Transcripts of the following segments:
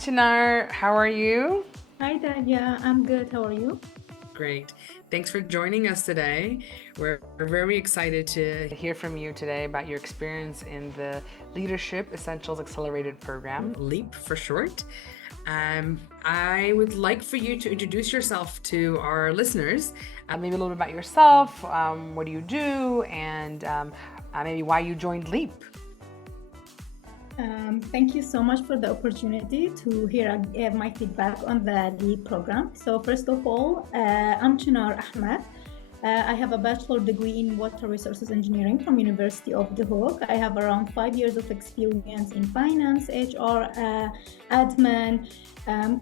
Chinar. How are you? Hi, Tanya. I'm good. How are you? Great. Thanks for joining us today. We're very excited to Hear from you today about your experience in the Leadership Essentials Accelerated program. LEAP for short. I would like for you to introduce yourself to our listeners. Maybe a little bit about yourself, what do you do, and maybe why you joined LEAP. Thank you so much for the opportunity to hear my feedback on the LEAP program. So first of all, I'm Chinar Ahmed. I have a bachelor degree in water resources engineering from University of The Hague. I have around 5 years of experience in finance, HR, admin.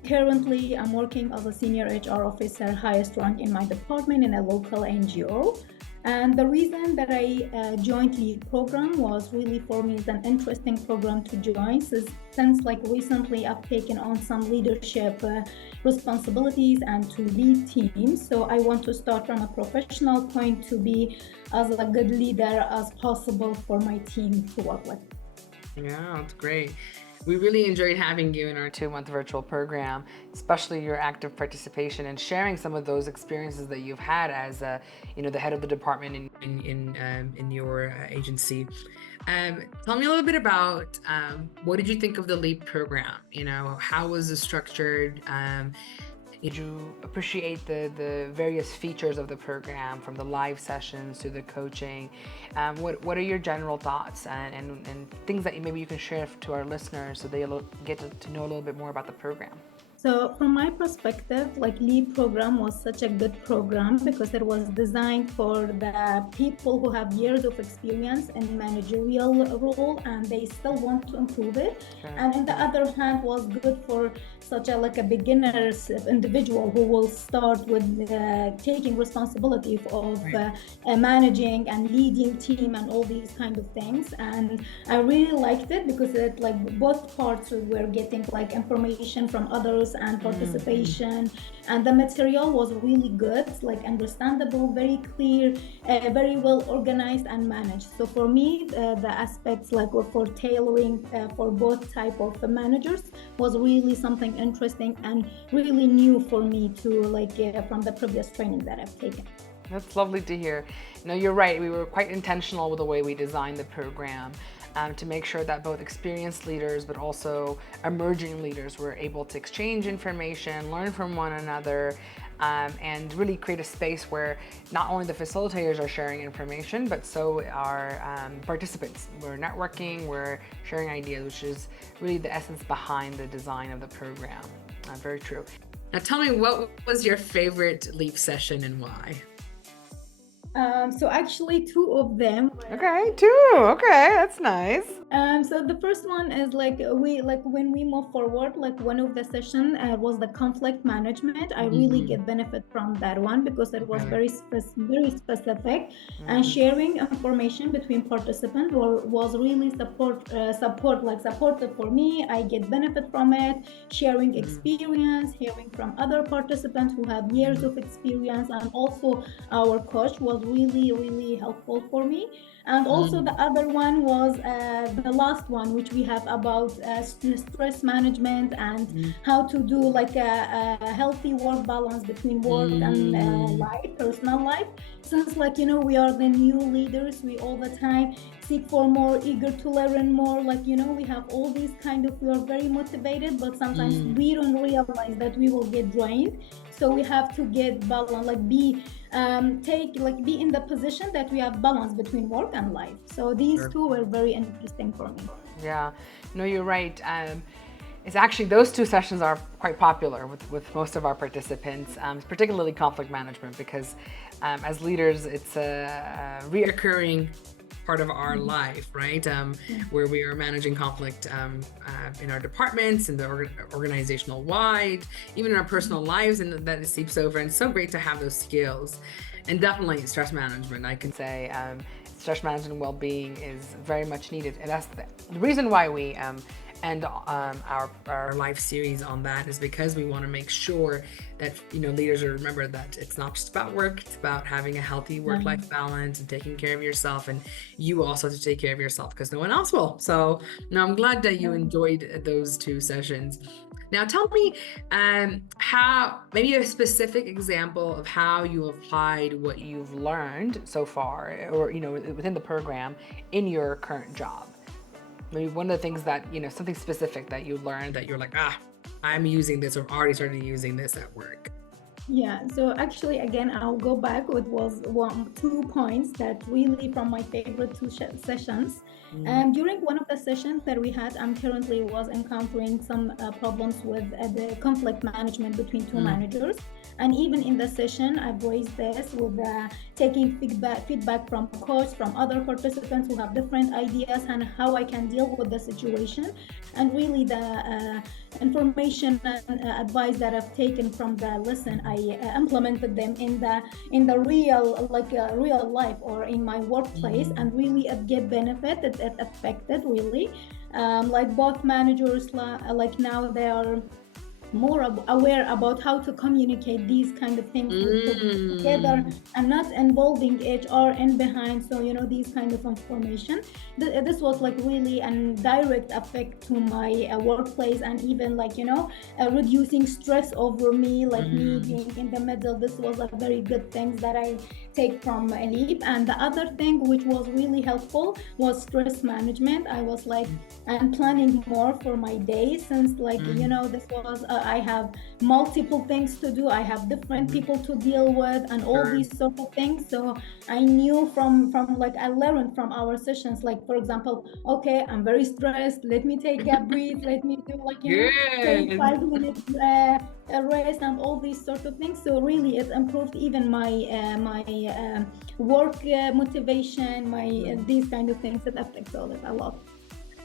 Currently, I'm working as a senior HR officer, highest rank in my department in a local NGO. And the reason that I joined LEAD program was really for me is an interesting program to join since like recently I've taken on some leadership responsibilities and to lead teams. So I want to start from a professional point to be as a good leader as possible for my team to work with. Yeah, that's great. We really enjoyed having you in our 2-month virtual program, especially your active participation and sharing some of those experiences that you've had as the head of the department in your agency. Tell me a little bit about what did you think of the LEAP program? How was it structured? Did you appreciate the various features of the program, from the live sessions to the coaching? What are your general thoughts and things that maybe you can share to our listeners so they'll get to know a little bit more about the program? So from my perspective, like LEAP program was such a good program because it was designed for the people who have years of experience in managerial role and they still want to improve it. Sure. And on the other hand, was good for such a beginner's individual who will start with taking responsibility of managing and leading team and all these kind of things. And I really liked it because it both parts were getting information from others and participation, and the material was really good, understandable, very clear, very well organized and managed. So for me, the aspects for tailoring for both type of managers was really something interesting and really new for me to from the previous training that I've taken. That's lovely to hear. You're right. We were quite intentional with the way we designed the program to make sure that both experienced leaders but also emerging leaders were able to exchange information, learn from one another, and really create a space where not only the facilitators are sharing information, but so are participants. We're networking, we're sharing ideas, which is really the essence behind the design of the program. Very true. Now tell me, what was your favorite LEAP session and why? So actually 2 of them. Okay, 2. Okay, that's nice. So the first one is when we move forward, one of the session was the conflict management. I really get benefit from that one because it was very specific, and sharing information between participants was really supportive for me. I get benefit from it, sharing experience, hearing from other participants who have years of experience, and also our coach was really helpful for me. And also the other one was the last one, which we have about stress management and how to do a healthy work balance between work and personal life. Since we are the new leaders, we all the time seek for more, eager to learn more. We have all these we are very motivated, but sometimes we don't realize that we will get drained. So we have to get balance, be in the position that we have balance between work and life. So these 2 were very interesting for me. Yeah, no, you're right. It's actually, those 2 sessions are quite popular with most of our participants, particularly conflict management, because as leaders, it's a reoccurring part of our life, right? Where we are managing conflict in our departments, in the organizational wide, even in our personal lives, and that it seeps over. And it's so great to have those skills. And definitely stress management, I can say. Stress management and well-being is very much needed. And that's the reason why we and our live series on that is because we want to make sure that, you know, leaders are remember that it's not just about work, it's about having a healthy work-life balance and taking care of yourself, and you also have to take care of yourself because no one else will. So no, I'm glad that you enjoyed those 2 sessions. Now tell me how, maybe a specific example of how you applied what you've learned so far, or, you know, within the program in your current job. Maybe one of the things that, you know, something specific that you learned that you're like, I'm using this, or already started using this at work. Yeah, so actually, again, I'll go back. It was 2 points that really from my favorite sessions. During one of the sessions that we had, I'm currently was encountering some problems with the conflict management between 2 managers. And even in the session, I've raised this with taking feedback from coach, from other participants who have different ideas, and how I can deal with the situation. And really, the information and advice that I've taken from the lesson, I implemented them in the real, like real life or in my workplace, and really it gave benefit. It affected really, like both managers, like now they are more aware about how to communicate these kind of things together and not involving HR in behind. So, you know, these kind of information. This was like really a direct effect to my workplace, and even like, you know, reducing stress over me, like me being in the middle. This was a very good thing that I take from LEAP. And the other thing which was really helpful was stress management. I was like, I'm planning more for my day, since like, you know, this was I have multiple things to do. I have different people to deal with and all these sort of things. So I knew from like I learned from our sessions, like for example, okay, I'm very stressed. Let me take a breath. Let me do like, you know, take 5 minutes rest and all these sort of things. So really it improved even my work motivation, my these kind of things. It affects all it a lot.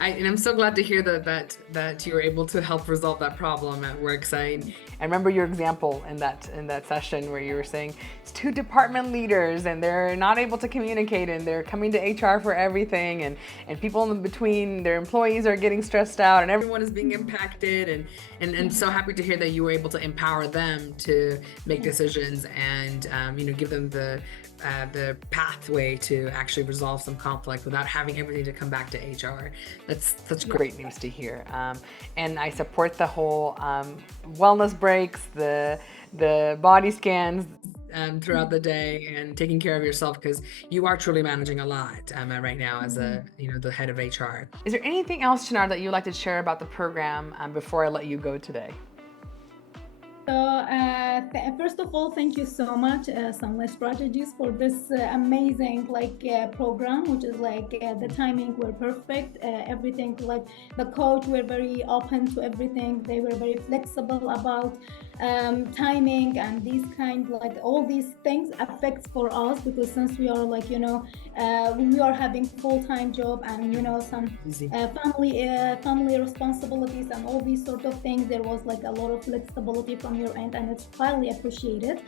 And I'm so glad to hear that you were able to help resolve that problem at work. I remember your example in that session where you were saying it's 2 department leaders and they're not able to communicate, and they're coming to HR for everything, and people in between, their employees are getting stressed out, and everyone is being impacted, and so happy to hear that you were able to empower them to make decisions and you know, give them the pathway to actually resolve some conflict without having everything to come back to HR. That's such great news to hear. And I support the whole wellness breaks, the body scans throughout the day, and taking care of yourself, because you are truly managing a lot right now as you know, the head of HR. Is there anything else, Chinar, that you'd like to share about the program before I let you go today? So first of all, thank you so much, Sunlight Strategies, for this amazing program, which is like the timing were perfect. Everything, like the coach were very open to everything. They were very flexible about timing, and these kind, like all these things affects for us, because since we are like, you know, we are having full-time job and, you know, some family responsibilities and all these sort of things. There was like a lot of flexibility from your end, and it's highly appreciated.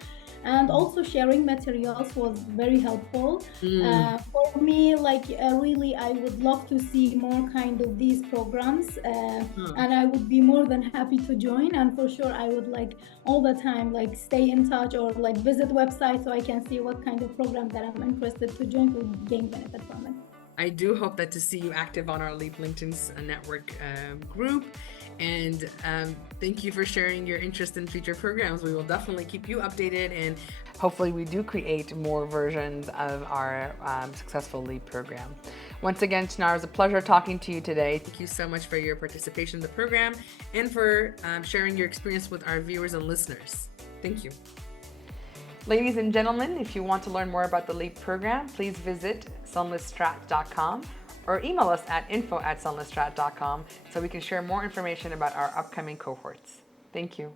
And also sharing materials was very helpful for me. Like really, I would love to see more kind of these programs, and I would be more than happy to join. And for sure, I would like all the time like stay in touch or like visit websites so I can see what kind of program that I'm interested to join to gain benefit from it. I do hope that to see you active on our LEAP LinkedIn's network group. And thank you for sharing your interest in future programs. We will definitely keep you updated, and hopefully we do create more versions of our successful LEAP program. Once again, Chinar, it was a pleasure talking to you today. Thank you so much for your participation in the program and for sharing your experience with our viewers and listeners. Thank you. Ladies and gentlemen, if you want to learn more about the LEAP program, please visit sunliststrat.com or email us at info@sunliststrat.com so we can share more information about our upcoming cohorts. Thank you.